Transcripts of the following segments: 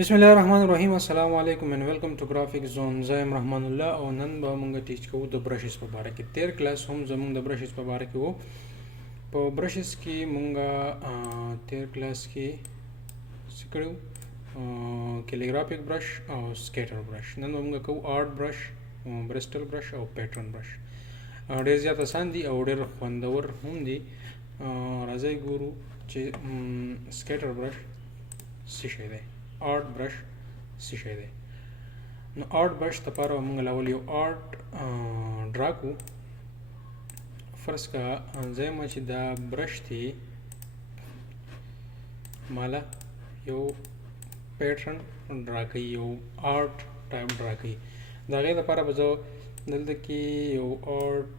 بسم الله الرحمن الرحیم. السلام علیکم and welcome to graphic zone. زایم رحمان الله او نن به موږ ټیچ کوو د برشز په اړه کې. تیر کلاس هم زموږ د برشز په اړه کې وو. په برشز کې موږ تیر کلاس کې سکړو calligraphic brush او scatter brush. نن موږ کوو art brush, bristle brush او pattern brush. ډېر زیات آسان دي او ډېر خوندور هم دي. راځي ګورو چې scatter brush څه شی دی، آرت برش څه شی دی. نو آرت برش لپاره موږ اول یو آرت ډرا کوو. فرض کا زما چې دا برش دی مالا یو پیټرن ډرا کوي، یو آرت ټایپ ډرا کوي. د هغې لپاره به زه دلته کې یو آرت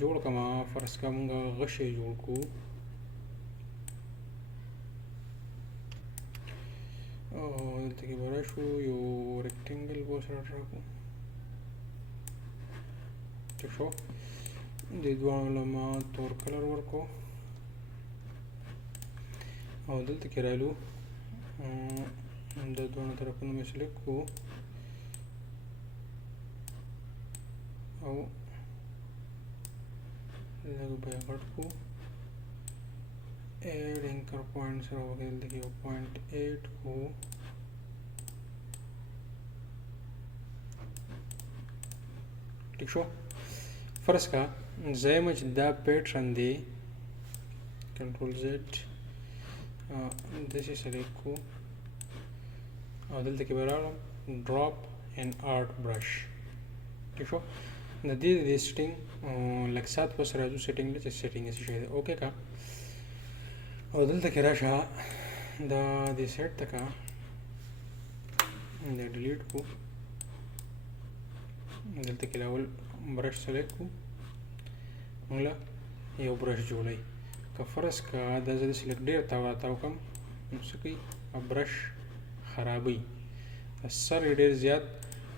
جوړ کړم. فرض کا موږ غشی جوړ کوو دلته کې به راشو یو ریکټینګل به سره ډرا کوو. ټیک شو. دې دواړو له ما تور کلر ورکړو او دلته کې رالو د دواړو طرفونو مې سلیکټ کړو او لږ به یې غټ کړو. Add anchor point sir हो गया देखिए 0.8 को ठीक show. First का जय मच दा pattern they control Z this is select को और दिल तक बराबर ड्रॉप एंड आर्ट ब्रश. ठीक शो. नदी दी सेटिंग लक्ष्यात पर सराजू सेटिंग ले सेटिंग ऐसी शायद ओके का او دلته کې راشه دا د سیټ تکا دا ډیلیټ کو. دلته کې اول برش سلیکټ کو، موږ یو برش جوړی. که فرض کا دا زه سلیکټ ډیر تاو کم نو څه کوي برش خرابوي، سر ډیر زیات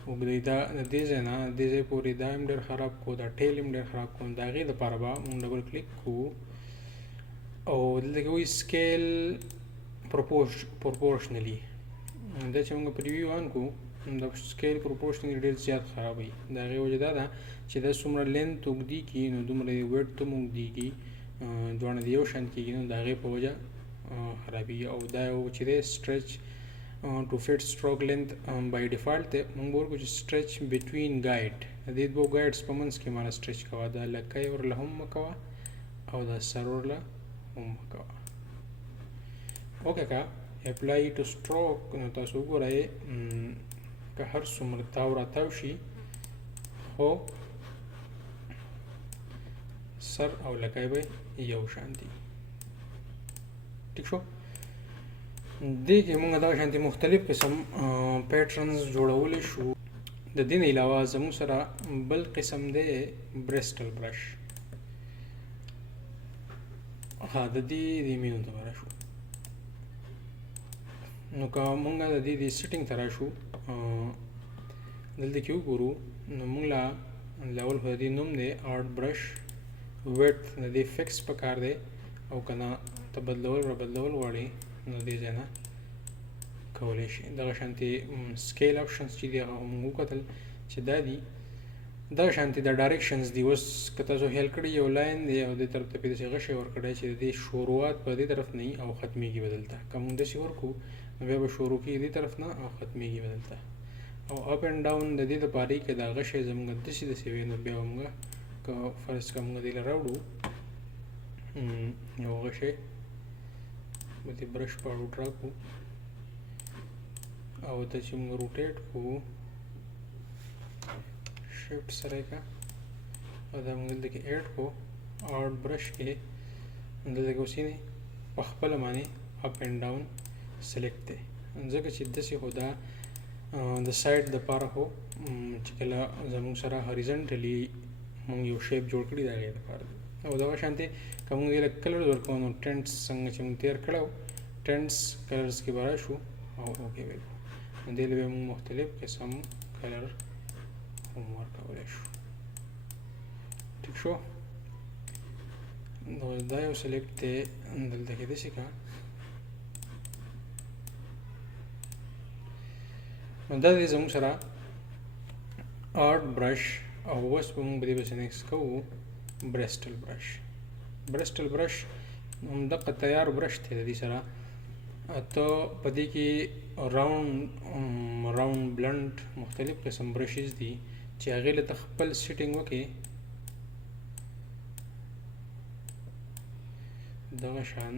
وګړي. دا د دې ځای نه دې ځای پورې دا هم ډیر خراب کو، دا ټیل هم ډیر خراب کو. د هغې دپاره به موږ ډبل کلیک کوو او دلته کې وایي سکیل پروپورشنلی. دا چې موږ پریویو آن کوو د سکیل پروپورشنلی ډېر زیات خرابوي. د هغې وجه دا ده چې دا څومره لینت اوږدېږي نو دومره یې ویډت هم اوږدېږي، دواړه د یو شان کېږي نو د هغې په وجه خرابېږي. او دا یو چې دی سټرچ ټو فټ سټروک لینت بای ډیفالټ دی. موږ ورکړو چې سټرچ بټوین ګایډ، د دې دوو ګایډس په منځ کې ماله سټرچ کوه. دا لکۍ ورله هم مه کوه او دا سر ورله اوکے کا. اپلائی ټو سټروک نو تاسو وګورئ که هر څومره تاو راتاو شي خو سر او لکۍ به یو شان دي. ټیک شو. دې کې موږ دا شانتي مختلف قسم پیټرنز جوړولی شو. د دې نه علاوه زموږ سره بل قسم دی برسټل برش. ها د دې مینو ته به راشو. نو که موږ د دې سیټینګ ته راشو دلته کې وګورو نو موږ له اول خو د دې نوم دی آرت برش، ویډت د دې فکس پکار دی او که نه ته بدلول غواړې نو دې ځای نه کولی شي. دغه شانتې سکیل آپشنز چې دي هغه موږ وکتل چې دا دي دا شانتي د ډایرکشنز دی. اوس که تاسو خیال کړي یو لاین دی او دې طرف ته پې داسې غشی ورکړی چې د دې شروعات په دې طرف نه وي او ختمیږي به دلته. که موږ داسې ورکړو نو بیا به شروع کېږي دې طرف نه او ختمیږي به دلته. او اپ اینډ ډاون د دې دپاره که دا غشی زموږ داسې وي نو بیا به موږ که فرض که موږ دې له راوړو یو غشی به دې برش په اړو ډرا کړو او ته چې موږ روټیټ کړو شفٹ سره کا او دا موږ دلته کې ایډ کو آرت برش کې دلته کې اوس یې په خپله باندې اپ اینډ ډاون سلیکټ دی، ځکه چې داسې خو دا د سایډ دپاره خو چې کله زموږ سره هاریزنټلي موږ یو شیپ جوړ کړي د هغې دپاره دی. او دغه شانتې که موږ دې له کلرز ورکوو نو ټینټس څنګه چې موږ تیر کړی و ټینټس کلرز کې به راشو او اوکې به کړو. نو دې له به موږ مختلف قسم کلر هم ورکولی شو. ټیک شو. نو دا یو سلیکټ دی دلته کې داسې کا نو دا دی زموږ سره آرټ برش او اوس به موږ په دې پسې نیکسټ کوو برسټل برش. برسټل برش همدغه تیار برش دی د دې سره ته په دې کې راوند بلنډ مختلف قسم برشز دي چې هغې له ته خپل سیټینګ وکړې دغه شان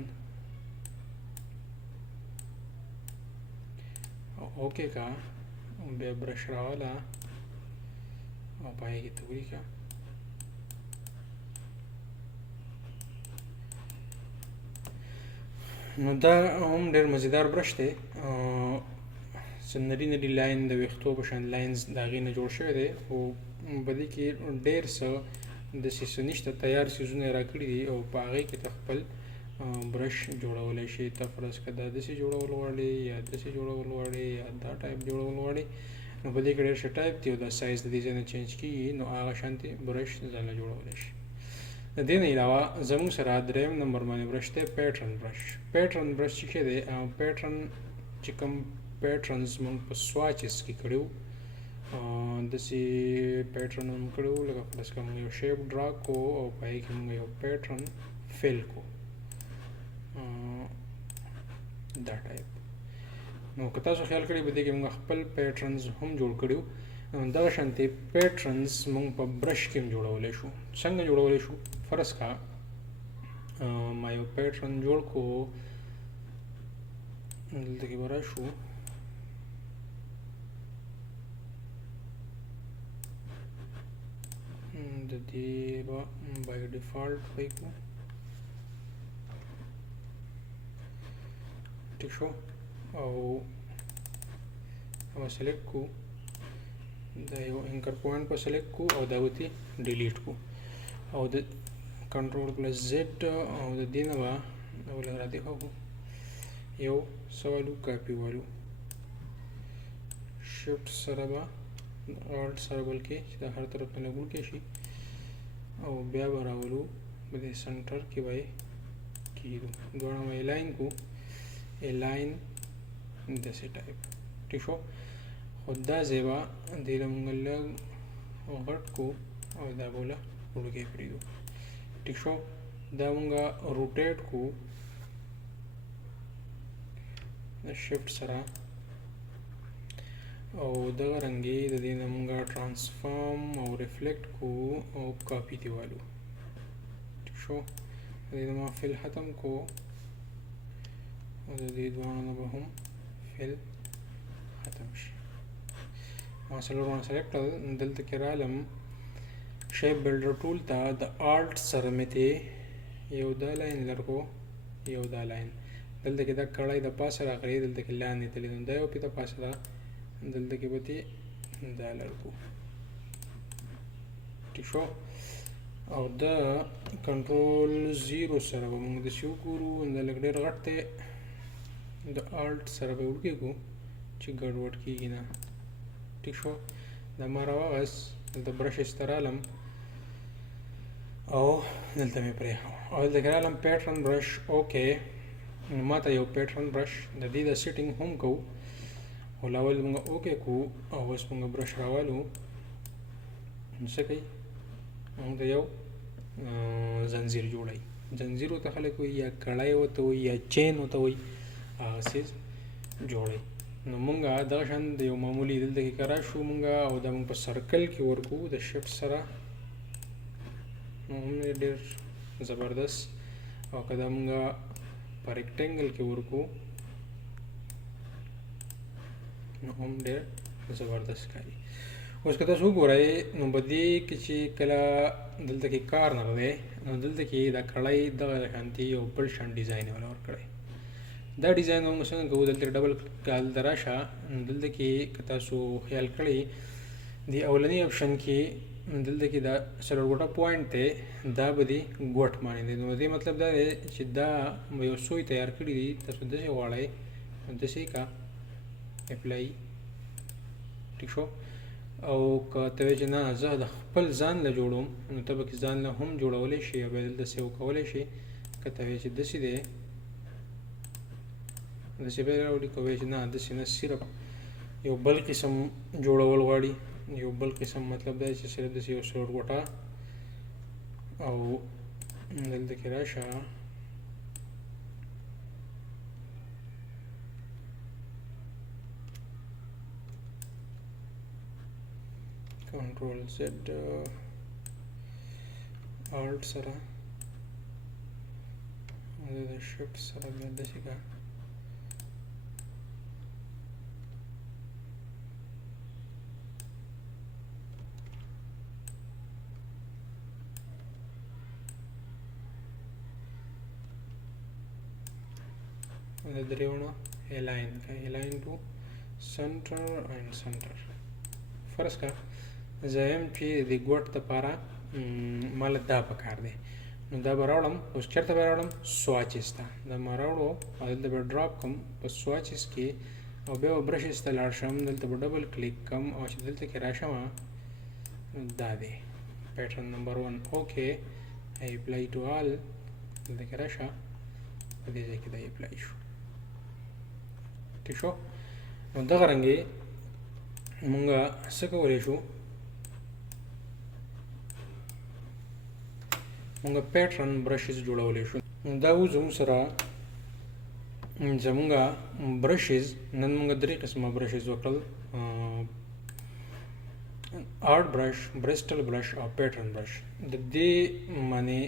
اوکې کا بیا برش راواله او پای کې توری کا نو دا هم ډېر مزیدار برش دی څه نري نري لاین د ویښتو په شان لاینز د هغې نه جوړ شوی دی خو په دې کې ډېر څه داسې څه نشته تیار څیزونه یې راکړي دي او په هغې کې ته خپل برش جوړولی شي ته فرض که دا داسې جوړول غواړې یا داسې جوړول غواړې یا دا ټایپ جوړول غواړې نو په دې کې ډېر ښه ټایپ دي او دا سایز د دې ځای نه چینج کېږي نو هغه شانتې برش ځانله جوړولی شي. د دې نه علاوه زموږ سره درېیم نمبر باندې برش دی پیټرن برش. پیټرن برش چې ښه دی پیټرن چې کوم پیټرنز موږ په سواچز کې کړي وو داسې پیټرن هم کړي وو لکه فرض کړه موږ یو شیپ ډرا کو او په هغې کې موږ یو پیټرن فل کو دا ټایپ. نو که تاسو خیال کړئ په دې کې موږ خپل پیټرنز هم جوړ کړي وو دغه شانتې پیټرنز موږ په برش کې هم جوړولی شو. څنګه جوړولی شو؟ فرض کا ما یو پیټرن جوړ کو دلته کې به راشو د دې به بای ډیفالټ پای کو ټیک شو او سلیکټ کو دا یو انکر پوینټ په سلیکټ کو او دا وتی ډیلیټ کو او د کنټرول پلس زد او د دې نه به اول را دی خو یو سوالو کاپی والو شفټ سره به الټ سره بلکې چې دا هر طرف نه لګول کې شي او بیا به راولو په دې سنټر کې به کېږو دواړه به الاین کو الاین داسې ټایپ ټیک شو. خو دا ځای به دې له موږ لږ غټ کو او دا به له وړوکی پرېږدو ټیک شو. دا موږ روټیټ کو د شفټ سره او دغه رنګې د دې نه موږ ټرانسفارم او ریفلیکټ کو او کاپي دی والو ټیک شو. د دې نه ما فل ختم کو او د دې دواړو نه به هم فل ختم شي. ما څلورونه سلیکټ کړل دلته کې رالم شیپ بلډر ټول ته د آلټ سره مې ته یو دا لاین لرکو یو دا لاین دلته کې دا کړای د پاسه راغلی دلته کې لاندې تللی نو دا یو پې د پاسه ده دلته کې به ته دا لرکو ټیک شو. او دا کنټرول زیرو سره به موږ داسې وګورو دا لږ ډېر غټ دی د آلټ سره به وکېږو چې ګډوډ کېږي نه ټیک شو. دا ما راواغست دلته برشز ته رالم او دلته مې پرېښود او دلته کې رالم پیټرن برش اوکې نو ما ته یو پیټرن برش د دې د سیټینګ هم کوو خو لاول موږ اوکې کوو او اوس موږ برش راوالو نو څه کوي موږ ته یو زنځیر جوړوي. زنځیر ورته خلک وایي یا کړی ورته وایي یا چین ورته وایي هغه څیز جوړوي. نو مونږ دغه شان د یو معمولي دلته کې کرا شو مونږ او دا مونږ په سرکل کې ورکو د شفټ سره نو هم ډېر زبردست او که دا مونږ په ریکټینګل کې ورکو نو هم ډېر زبردست ښکاري. اوس که تاسو وګورئ نو په دې کې چې کله دلته کې کار نه دی نو دلته کې دا کړی دغه شانتي یو بل شان ډیزاین یې ورکړی. دا ډیزاین موږ څنګه کوو دلته ډبل کال دراشه دلته کې که تاسو خیال کړئ د اولنی اپشن کې دلته کې دا څلور ګوټه پوینټ دی دا به دې ګوټ معنی دی. نو دې مطلب دا دی چې دا یو سوی تیار کړي دي تاسو داسې غواړئ داسې کا اپلای ټیک شو. او که ته وایې چې نه زه د خپل ځان له جوړوم نو ته به کې ځان له هم جوړولی شي یا بیا دلته سیو کولی شي. که ته وایې چې داسې دی داسې به یې راوړي که وایې چې نه داسې نه صرف یو بل قسم جوړول غواړي، یو بل قسم مطلب دا چې صرف داسې یو سور غوټه او دلته کې راشه کنټرول زد الټ سره د شفټ سره بیا داسې کا د دریونه الاین کا الاین ټو سنټر اینڈ سنټر فرض کا زم چې د ګوټ لپاره مال دا پکار دی نو دا به راوړم اوس چېرته به راوړم سواچز ته دا ما راوړو او دلته به ډراپ کړم په سواچز کې او بیا به برشز ته لاړ شم دلته به ډبل کلیک کړم او چې دلته کې راشم دا دی پیټرن نمبر 1 اوکې اپلای ټو آل دلته کې راشه په دې ځای کې دا اپلای شو ٹھیک شو نو دغه رنګې مونږه څه کولی شو مونږه پیټرن برشز جوړولی شو دا و زموږ سره زمونږه برشز نن مونږه درې قسمه برشز وکړل آرټ برش برسټل برش او پیټرن برش د دې معنی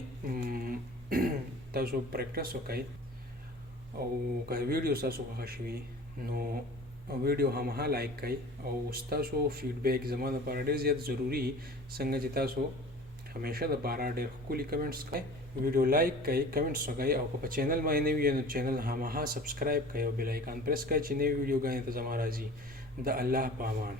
تاسو پریکټس وکړئ او که ویډیو تاسو خوښه شوي نو ویډیو هماغه لایک کړئ او ستاسو فیډبیک زما لپاره ډېر زیات ضروری څنګه چې تاسو همیشه لپاره ډېر ښکلي کمنټس کوئ ویډیو لایک کړئ کمنټس وکړئ او که په چینل باندې نوي یې نو چینل هماغه سبسکرایب کړئ او بیل آیکن پریس کړئ چې نوي ویډیوګانې ته زما راځي د الله په امان